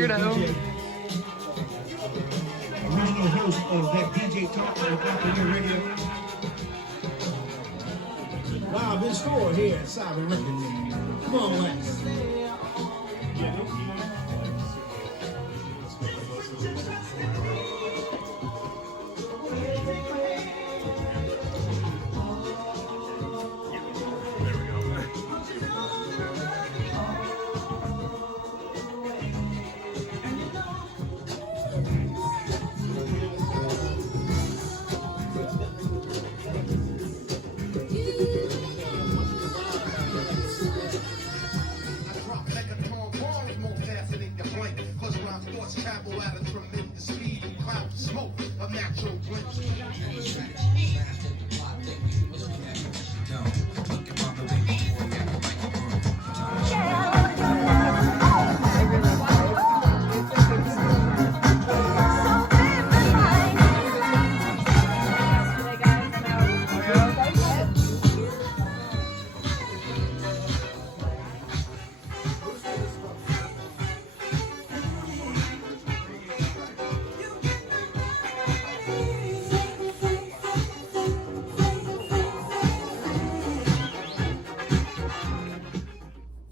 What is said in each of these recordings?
weirdo. Original host of that DJ Talk on Popular Radio. Live in store here at Siren Records. Come on, Lex.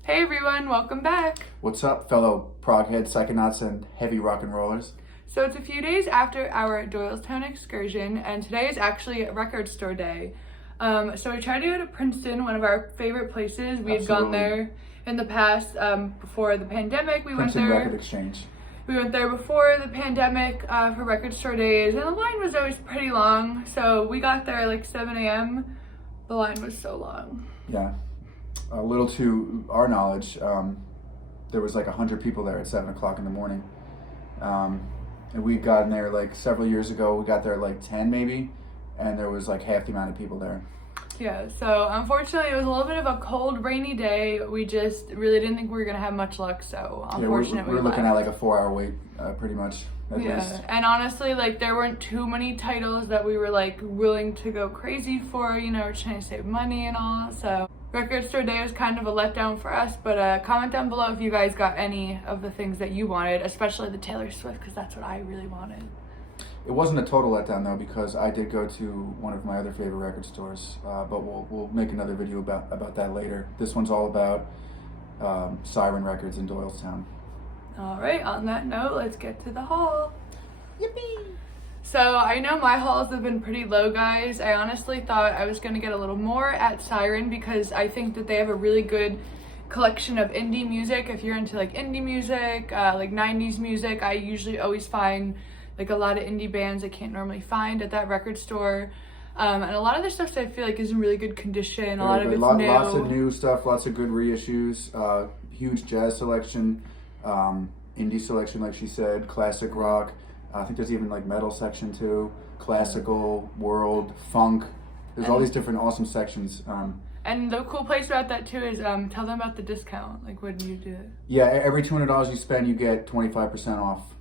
Hey everyone, welcome back. What's up, fellow progheads, psychonauts, and heavy rock and rollers? So it's a few days after our Doylestown excursion, and today is actually a record store day. So we tried to go to Princeton, one of our favorite places. We had gone there in the past before the pandemic. Princeton Record Exchange. We went there before the pandemic for record store days, and the line was always pretty long. So we got there like 7 a.m. The line was so long. Yeah. A little to our knowledge, there was like 100 people there at 7 o'clock in the morning. And we'd gotten there like several years ago. We got there at like 10 maybe, and there was like half the amount of people there. Yeah, so unfortunately it was a little bit of a cold, rainy day. We just really didn't think we were going to have much luck, so unfortunately we're looking at like a 4-hour wait, pretty much, at least. And honestly, like there weren't too many titles that we were like willing to go crazy for, you know, we're trying to save money and all, so record store day was kind of a letdown for us, but comment down below if you guys got any of the things that you wanted, especially the Taylor Swift, because that's what I really wanted. It wasn't a total letdown though, because I did go to one of my other favorite record stores, but we'll make another video about that later. This one's all about Siren Records in Doylestown. All right, on that note, let's get to the haul. Yippee! So I know my hauls have been pretty low, guys. I honestly thought I was gonna get a little more at Siren because I think that they have a really good collection of indie music. If you're into like indie music, like 90s music, I usually always find like a lot of indie bands I can't normally find at that record store. And a lot of their stuff I feel like is in really good condition. A lot of it's new. Lots of new stuff, lots of good reissues, huge jazz selection, indie selection like she said, classic rock. I think there's even like metal section too, classical, world, funk. There's all these different awesome sections. And the cool place about that too is tell them about the discount. Like when you do it. Yeah, every $200 you spend, you get 25% off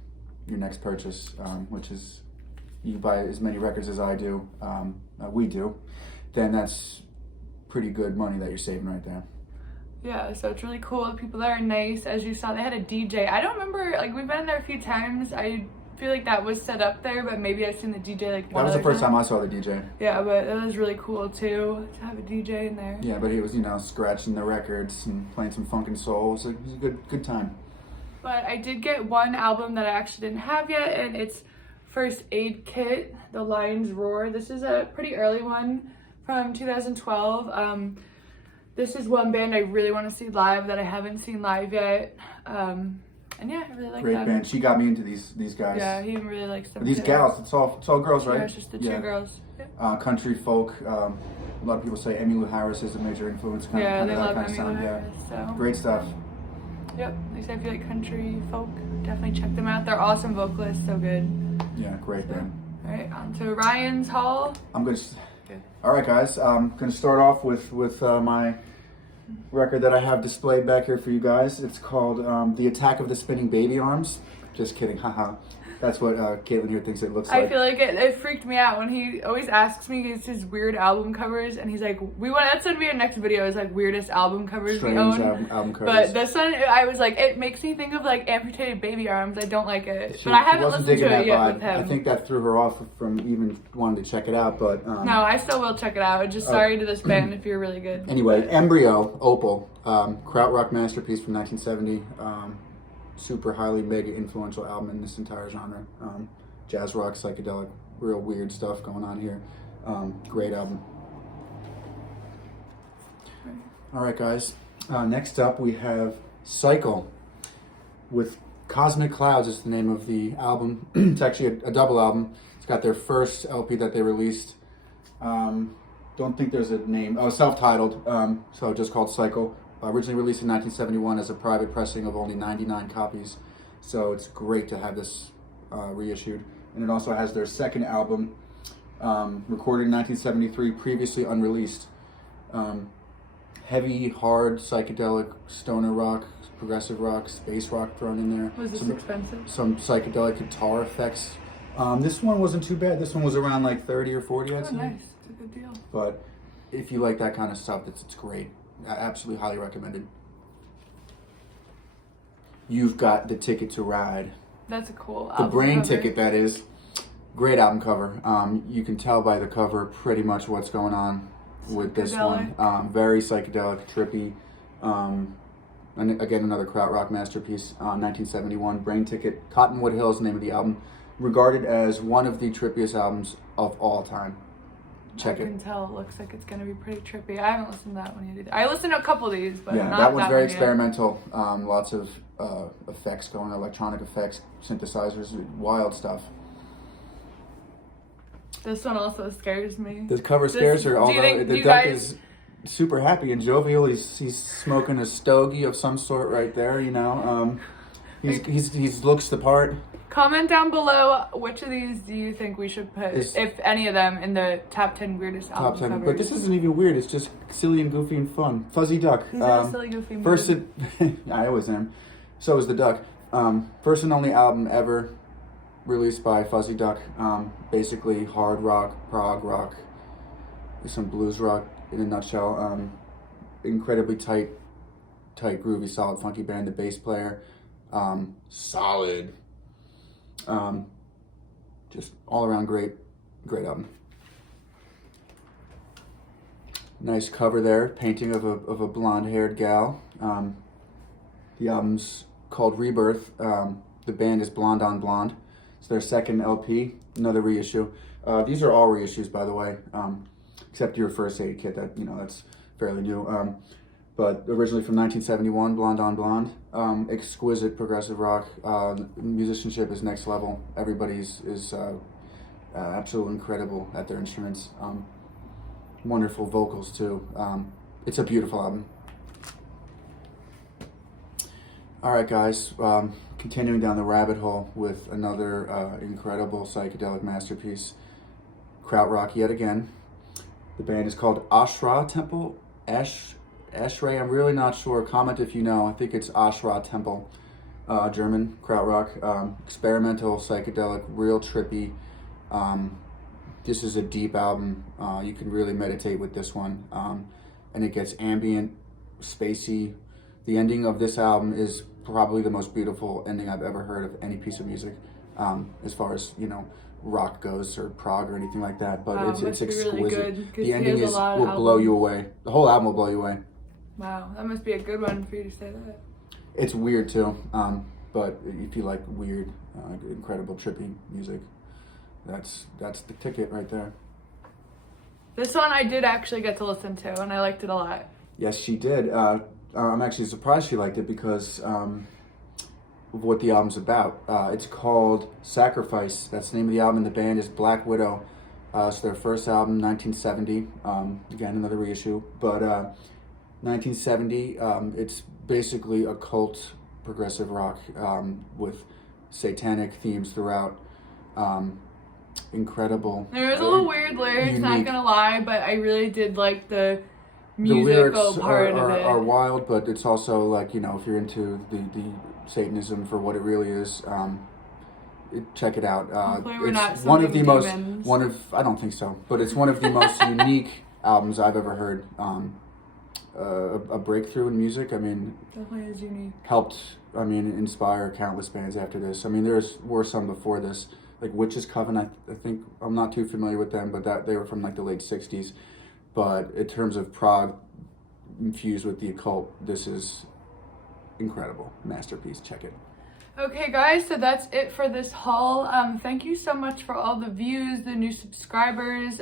your next purchase, which is you buy as many records as I do, we do, then that's pretty good money that you're saving right there. Yeah, so it's really cool. The people there are nice. As you saw, they had a DJ. I don't remember, like we've been there a few times. I feel like that was set up there, but maybe I've seen the DJ like one That was the first time I saw the DJ. Yeah, but it was really cool too to have a DJ in there. Yeah, but he was, you know, scratching the records and playing some funk and soul. It was a good time. But I did get one album that I actually didn't have yet, and it's First Aid Kit, The Lion's Roar. This is a pretty early one from 2012. This is one band I really want to see live that I haven't seen live yet. And yeah, I really like that. Great band. She got me into these guys. Yeah, he really likes them. These gals, it's all girls, right? Yeah, it's just the two girls. Yeah. Country folk. A lot of people say Emmylou Harris is a major influence. They kind of love that kind of sound. Harris, so. Great stuff. Yep, at least I feel like country folk. Definitely check them out. They're awesome vocalists, so good. Yeah, great band. All right, on to Ryan's haul. All right, guys. I'm gonna start off with my record that I have displayed back here for you guys. It's called The Attack of the Spinning Baby Arms. Just kidding, haha. That's what Caitlin here thinks it looks I like. feel like it freaked me out when he always asks me his weird album covers, and he's like, that's gonna be our next video, is like weirdest album covers Strange we own. album covers. But this one, I was like, it makes me think of like amputated baby arms. I don't like it, but I haven't wasn't listened to digging it yet that with vibe. him. I think that threw her off from even wanting to check it out, but No, I still will check it out. Just sorry to this band if you're really good. Anyway, Embryo, Opal, Krautrock masterpiece from 1970. Super highly mega influential album in this entire genre. Jazz rock, psychedelic, real weird stuff going on here. Great album. All right, guys. Next up, we have Cycle with Cosmic Clouds is the name of the album. It's actually a double album. It's got their first LP that they released. Don't think there's a name. Oh, self-titled. So just called Cycle. Originally released in 1971 as a private pressing of only 99 copies. So it's great to have this reissued. And it also has their second album, recorded in 1973, previously unreleased. Heavy, hard, psychedelic, stoner rock, progressive rock, space rock thrown in there. Was this expensive? Some psychedelic guitar effects. This one wasn't too bad. This one was around like 30 or 40, I'd say. Nice. It's a good deal. But if you like that kind of stuff, it's great. Absolutely highly recommended. You've Got the Ticket to Ride. That's a cool The album Brain cover. Ticket, that is. Great album cover. You can tell by the cover pretty much what's going on with this one. Very psychedelic, trippy. And again, another Krautrock masterpiece, 1971. Brain Ticket. Cottonwood Hill is the name of the album. Regarded as one of the trippiest albums of all time. Check I it. can tell it looks like it's going to be pretty trippy. I haven't listened to that one yet either. I listened to a couple of these, but Yeah, not that one's very one yet. experimental. Lots of effects going, electronic effects, synthesizers, wild stuff. This one also scares me. The cover scares her, do you although think the you duck guys- is super happy and jovial. He's smoking a stogie of some sort right there, you know. He's looks the part. Comment down below which of these do you think we should put, if any of them, in the top 10 weirdest album Top 10. covers. But this isn't even weird. It's just silly and goofy and fun. Fuzzy Duck. He's in a silly, goofy mood. First, I always am. So is the Duck. First and only album ever released by Fuzzy Duck. Basically hard rock, prog rock, some blues rock in a nutshell. Incredibly tight, groovy, solid, funky band. The bass player, solid. Just all around great album. Nice cover there, painting of a blonde-haired gal. The album's called Rebirth. The band is Blonde on Blonde. It's their second LP, another reissue. These are all reissues, by the way, except your First Aid Kit. That's fairly new. But originally from 1971, Blonde on Blonde. Exquisite progressive rock. Musicianship is next level. Everybody's is absolutely incredible at their instruments. Wonderful vocals too. It's a beautiful album. All right, guys. Continuing down the rabbit hole with another incredible psychedelic masterpiece, Krautrock yet again. The band is called Ashrae Temple. Ashrae, I'm really not sure. Comment if you know. I think it's Ashrae Temple. German Krautrock. Experimental, psychedelic, real trippy. This is a deep album. You can really meditate with this one. And it gets ambient, spacey. The ending of this album is probably the most beautiful ending I've ever heard of any piece of music, as far as, rock goes or prog or anything like that. But Wow, it's must be exquisite. really good, 'cause The ending he has a lot of will blow albums. you away. The whole album will blow you away. Wow, that must be a good one for you to say that. It's weird too, but if you like weird, incredible, trippy music, that's the ticket right there. This one I did actually get to listen to, and I liked it a lot. Yes, she did. I'm actually surprised she liked it because of what the album's about. It's called Sacrifice. That's the name of the album, and the band is Black Widow. It's their first album, 1970. Again, another reissue. But 1970, it's basically occult progressive rock with satanic themes throughout. Incredible. There was a little weird lyrics, not unique. gonna lie, but I really did like the The musical lyrics part of it. are wild, but it's also like, if you're into the Satanism for what it really is, check it out. Hopefully we're it's not one of the summoning most demons. I don't think so, but it's one of the most unique albums I've ever heard. A breakthrough in music. I mean, Definitely is unique. helped. I mean, inspire countless bands after this. I mean, were some before this, like Witch's Coven. I think I'm not too familiar with them, but that they were from like the late '60s. But in terms of prog infused with the occult, this is incredible masterpiece. Check it. Okay guys, so that's it for this haul. Thank you so much for all the views, the new subscribers.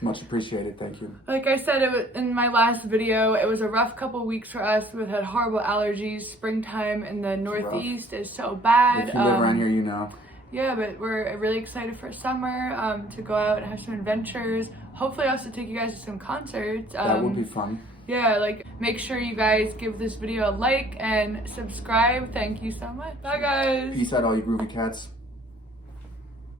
Much appreciated. Thank you. Like I said in my last video, it was a rough couple weeks for us. We had horrible allergies. Springtime in the Northeast is so bad. If you live around here, you know. Yeah, but we're really excited for summer, to go out and have some adventures. Hopefully also take you guys to some concerts. That would be fun. Yeah, like, make sure you guys give this video a like and subscribe. Thank you so much. Bye, guys. Peace out, all you groovy cats.